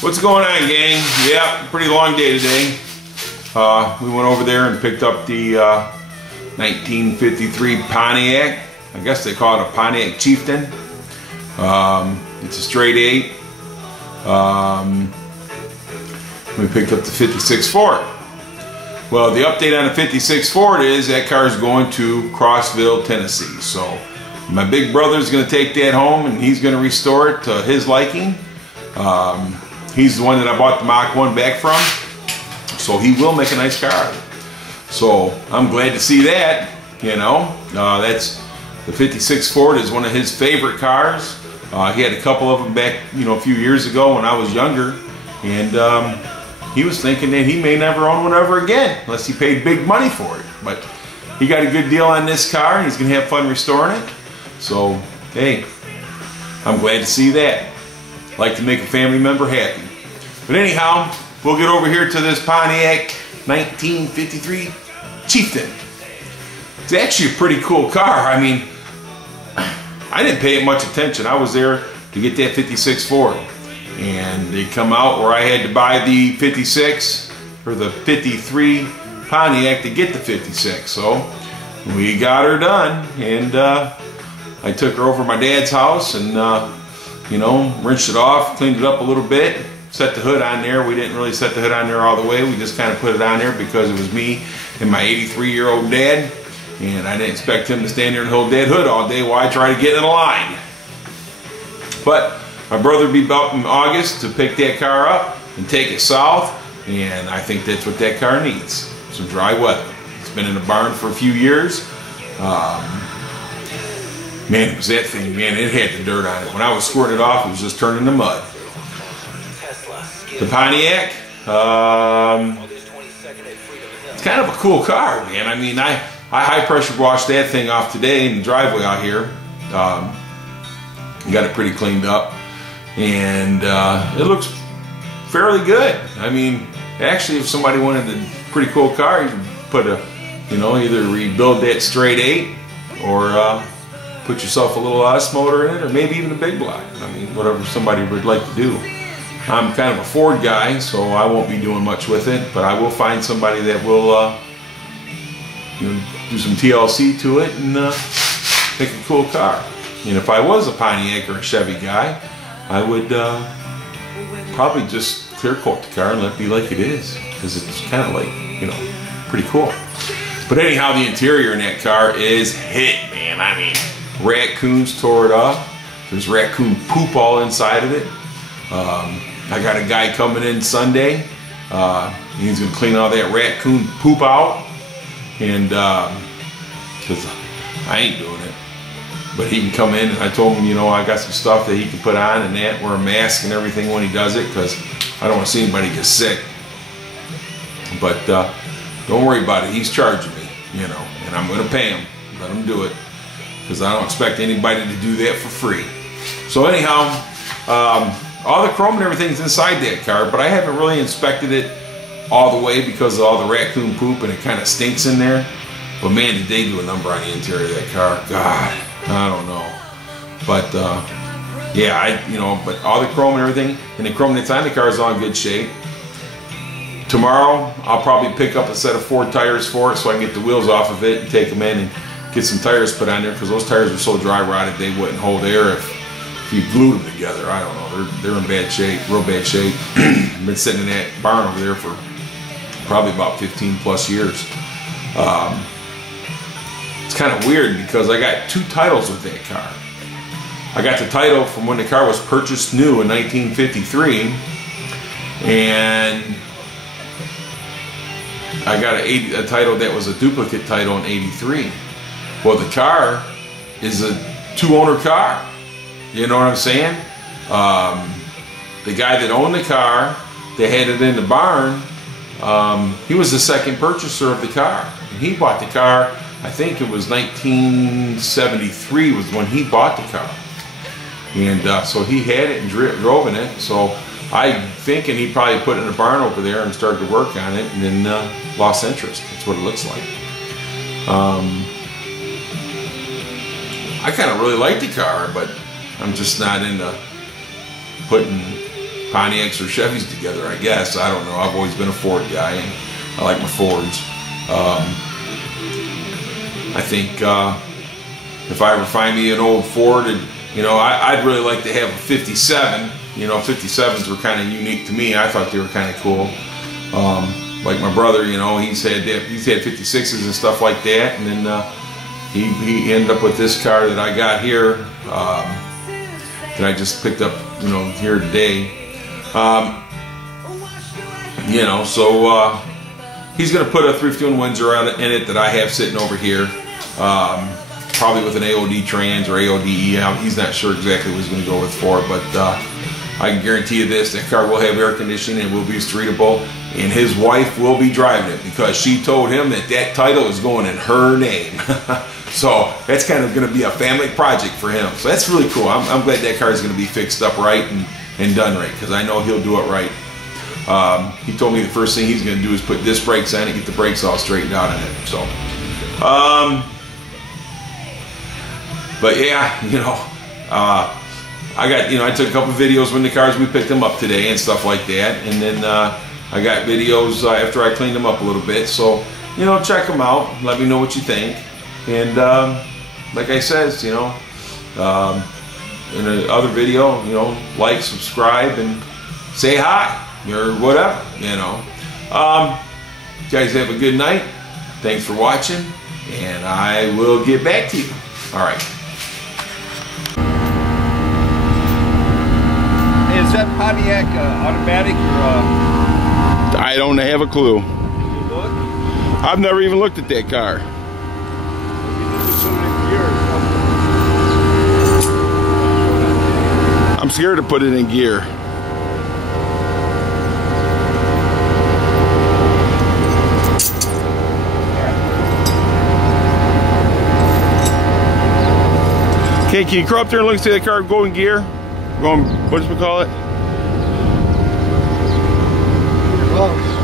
What's going on, gang? Yeah, pretty long day today. We went over there and picked up the 1953 Pontiac. I guess they call it a Pontiac Chieftain. It's a straight 8. We picked up the 56 Ford. Well, the update on the 56 Ford is that car is going to Crossville, Tennessee. So my big brother's going to take that home and he's going to restore it to his liking. He's the one that I bought the Mach 1 back from, so he will make a nice car out of it. So I'm glad to see that. You know, that's the 56 Ford is one of his favorite cars. He had a couple of them back, a few years ago when I was younger, and he was thinking that he may never own one ever again unless he paid big money for it. But he got a good deal on this car, and he's gonna have fun restoring it. So hey, I'm glad to see that. Like to make a family member happy. But anyhow, we'll get over here to this Pontiac 1953 Chieftain. It's actually a pretty cool car. I mean, I didn't pay it much attention. I was there to get that 56 Ford. And they come out where I had to buy the 56 or the 53 Pontiac to get the 56. So we got her done, and I took her over to my dad's house and rinsed it off, cleaned it up a little bit, set the hood on there. We didn't really set the hood on there all the way. We just kind of put it on there because it was me and my 83-year-old dad, and I didn't expect him to stand there and hold that hood all day while I try to get in the line. But my brother will be up in August to pick that car up and take it south, and I think that's what that car needs, some dry weather. It's been in the barn for a few years. Man, it was that thing, man, it had the dirt on it. When I was squirting it off, it was just turning to mud. The Pontiac, it's kind of a cool car, man. I mean, I high pressure washed that thing off today in the driveway out here. Got it pretty cleaned up, and it looks fairly good. I mean, actually, if somebody wanted a pretty cool car, you could put a, either rebuild that straight 8 or put yourself a little S motor in it, or maybe even a big block. I mean, whatever somebody would like to do. I'm kind of a Ford guy, so I won't be doing much with it, but I will find somebody that will do some TLC to it and make a cool car. And if I was a Pontiac or a Chevy guy, I would probably just clear coat the car and let it be like it is, because it's kind of like, pretty cool. But anyhow, the interior in that car is hit, man. I mean, raccoons tore it up. There's raccoon poop all inside of it. I got a guy coming in Sunday. He's gonna clean all that raccoon poop out, and because I ain't doing it, but he can come in. And I told him, I got some stuff that he can put on and that, wear a mask and everything when he does it, because I don't want to see anybody get sick. But don't worry about it. He's charging me, and I'm gonna pay him. Let him do it, because I don't expect anybody to do that for free. So anyhow, all the chrome and everything's inside that car, but I haven't really inspected it all the way because of all the raccoon poop, and it kind of stinks in there. But man, did they do a number on the interior of that car. God, I don't know. But yeah, but all the chrome and everything, and the chrome that's on the car is all in good shape. Tomorrow, I'll probably pick up a set of Ford tires for it so I can get the wheels off of it and take them in and get some tires put on there, because those tires are so dry rotted they wouldn't hold air if you glued them together. I don't know. They're in bad shape, real bad shape. I've been sitting in that barn over there for probably about 15 plus years. It's kind of weird because I got 2 titles with that car. I got the title from when the car was purchased new in 1953, and I got a title that was a duplicate title in 83. Well, the car is a 2-owner car. You know what I'm saying? The guy that owned the car, that had it in the barn, he was the second purchaser of the car. And he bought the car, I think it was 1973 was when he bought the car. And so he had it and drove in it. So I'm thinking he probably put it in a barn over there and started to work on it, and then lost interest. That's what it looks like. I kind of really like the car, but I'm just not into putting Pontiacs or Chevys together, I guess. I don't know. I've always been a Ford guy, and I like my Fords. I think if I ever find me an old Ford, and you know, I'd really like to have a 57. You know, 57s were kind of unique to me. I thought they were kind of cool. Like my brother, you know, he's had 56s and stuff like that, and then he ended up with this car that I got here that I just picked up, you know, here today. You know, so he's going to put a 351 Windsor in it that I have sitting over here, probably with an AOD trans or AODE. He's not sure exactly what he's going to go with for it, but I can guarantee you this: that car will have air conditioning and will be streetable, and his wife will be driving it because she told him that that title is going in her name. So that's kind of going to be a family project for him. So that's really cool. I'm glad that car is going to be fixed up right and done right, because I know he'll do it right. He told me the first thing he's going to do is put disc brakes on it, get the brakes all straightened out on it. So, but yeah, you know, I got, you know, I took a couple videos when the cars, we picked them up today and stuff like that, and then I got videos after I cleaned them up a little bit. So, you know, check them out. Let me know what you think. And like I says, you know, in another video, you know, like, subscribe, and say hi or whatever, you know. You guys have a good night. Thanks for watching, and I will get back to you. All right. Is that Pontiac automatic or? I don't have a clue. Did you look? I've never even looked at that car. I'm scared to put it in gear. Okay, can you go up there and look and see that car go in gear? Going, what does we call it? Close.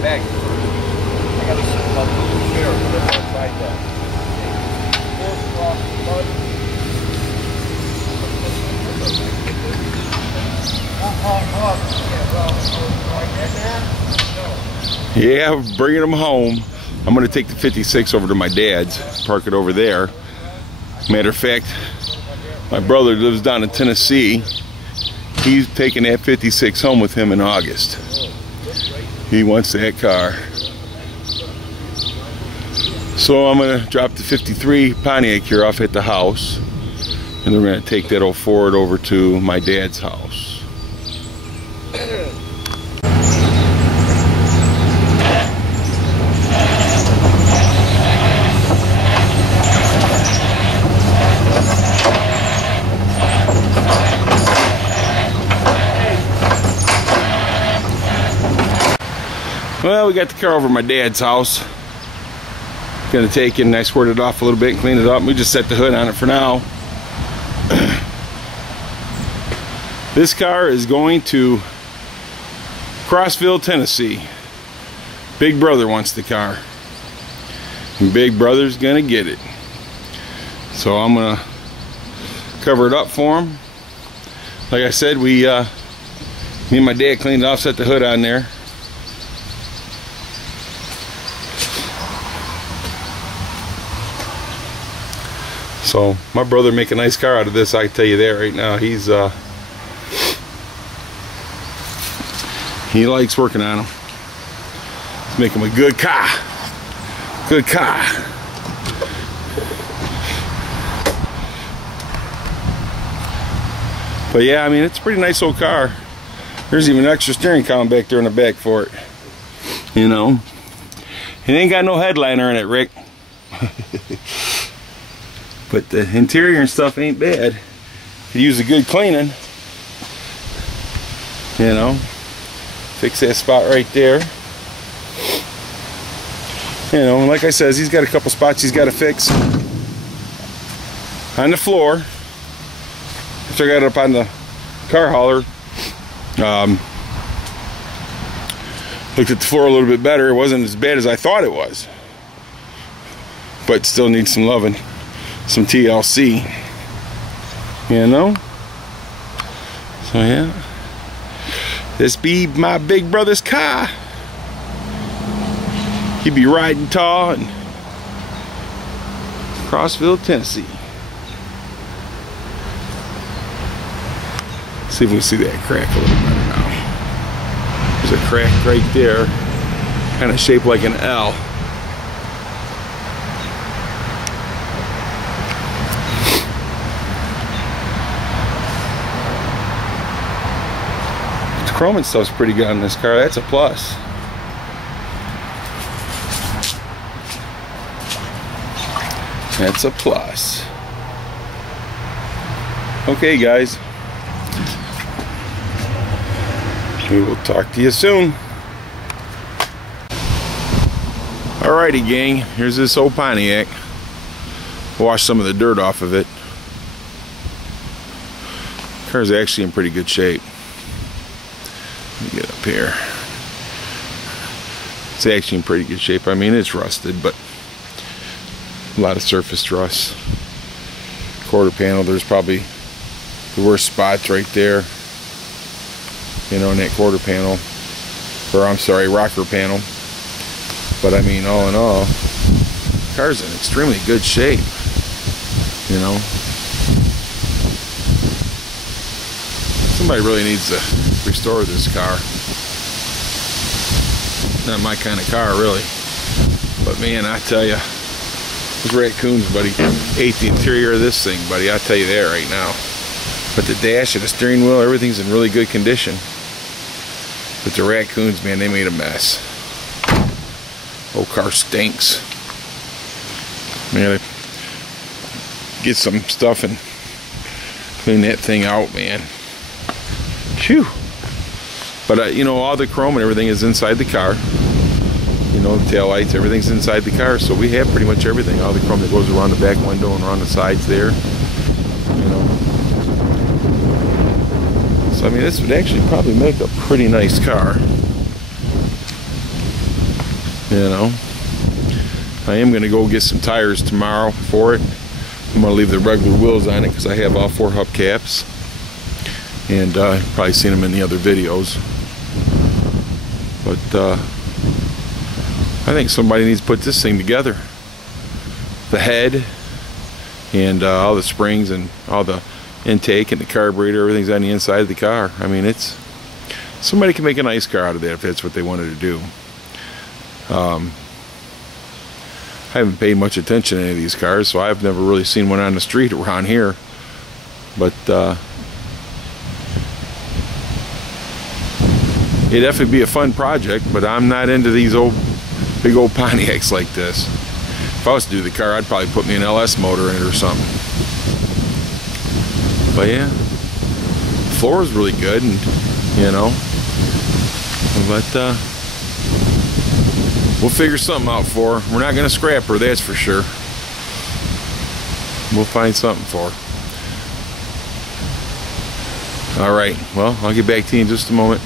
Back. I gotta sit up in the chair and put it outside that. Yeah, bringing them home. I'm going to take the 56 over to my dad's, park it over there. Matter of fact, my brother lives down in Tennessee. He's taking that 56 home with him in August. He wants that car. So I'm going to drop the 53 Pontiac here off at the house, and then we're going to take that old Ford over to my dad's house. Well, we got the car over at my dad's house. Gonna take it and I squirted it off a little bit and clean it up. We just set the hood on it for now. This car is going to Crossville, Tennessee. Big brother wants the car, and Big brother's gonna get it. So I'm gonna cover it up for him. Like I said, me and my dad cleaned it off, set the hood on there. So my brother make a nice car out of this, I can tell you that right now. He likes working on them. Let's make him a good car. Good car. But yeah, I mean, it's a pretty nice old car. There's even an extra steering column back there in the back for it. You know, it ain't got no headliner in it, Rick. But the interior and stuff ain't bad. Could use a good cleaning. You know, fix that spot right there. You know, like I says, he's got a couple spots he's got to fix on the floor. After I got it up on the car hauler, looked at the floor a little bit better. It wasn't as bad as I thought it was, but still needs some loving, some TLC. You know. So yeah, this be my big brother's car. He be riding tall in Crossville, Tennessee. See if we can see that crack a little better now. There's a crack right there, kind of shaped like an L. The chrome and stuff's pretty good on this car. That's a plus. That's a plus. Okay, guys. We will talk to you soon. Alrighty, gang. Here's this old Pontiac. Wash some of the dirt off of it. Car's actually in pretty good shape. Let me get up here. It's actually in pretty good shape. I mean, it's rusted, but a lot of surface rust. Quarter panel, there's probably the worst spots right there, you know, in that quarter panel, or I'm sorry, rocker panel. But I mean, all in all, the car's in extremely good shape, you know. Somebody really needs to restore this car. Not my kind of car, really, but man, I tell you, those raccoons, buddy, ate the interior of this thing, buddy. I'll tell you that right now. But the dash and the steering wheel, everything's in really good condition. But the raccoons, man, they made a mess. Old car stinks. Man, I get some stuff and clean that thing out, man. Phew. But you know, all the chrome and everything is inside the car. You know, the tail lights, everything's inside the car, so we have pretty much everything. All the chrome that goes around the back window and around the sides there. You know. So I mean, this would actually probably make a pretty nice car. You know. I am going to go get some tires tomorrow for it. I'm going to leave the regular wheels on it because I have all 4 hubcaps. And you've probably seen them in the other videos. But I think somebody needs to put this thing together. The head and all the springs and all the intake and the carburetor, everything's on the inside of the car. I mean, it's somebody can make a nice car out of that if that's what they wanted to do. I haven't paid much attention to any of these cars, so I've never really seen one on the street around here. But it'd definitely be a fun project, but I'm not into these big old Pontiacs like this. If I was to do the car, I'd probably put me an LS motor in it or something. But yeah, the floor is really good, and you know, but we'll figure something out for her. We're not gonna scrap her, that's for sure. We'll find something for her. All right, well, I'll get back to you in just a moment.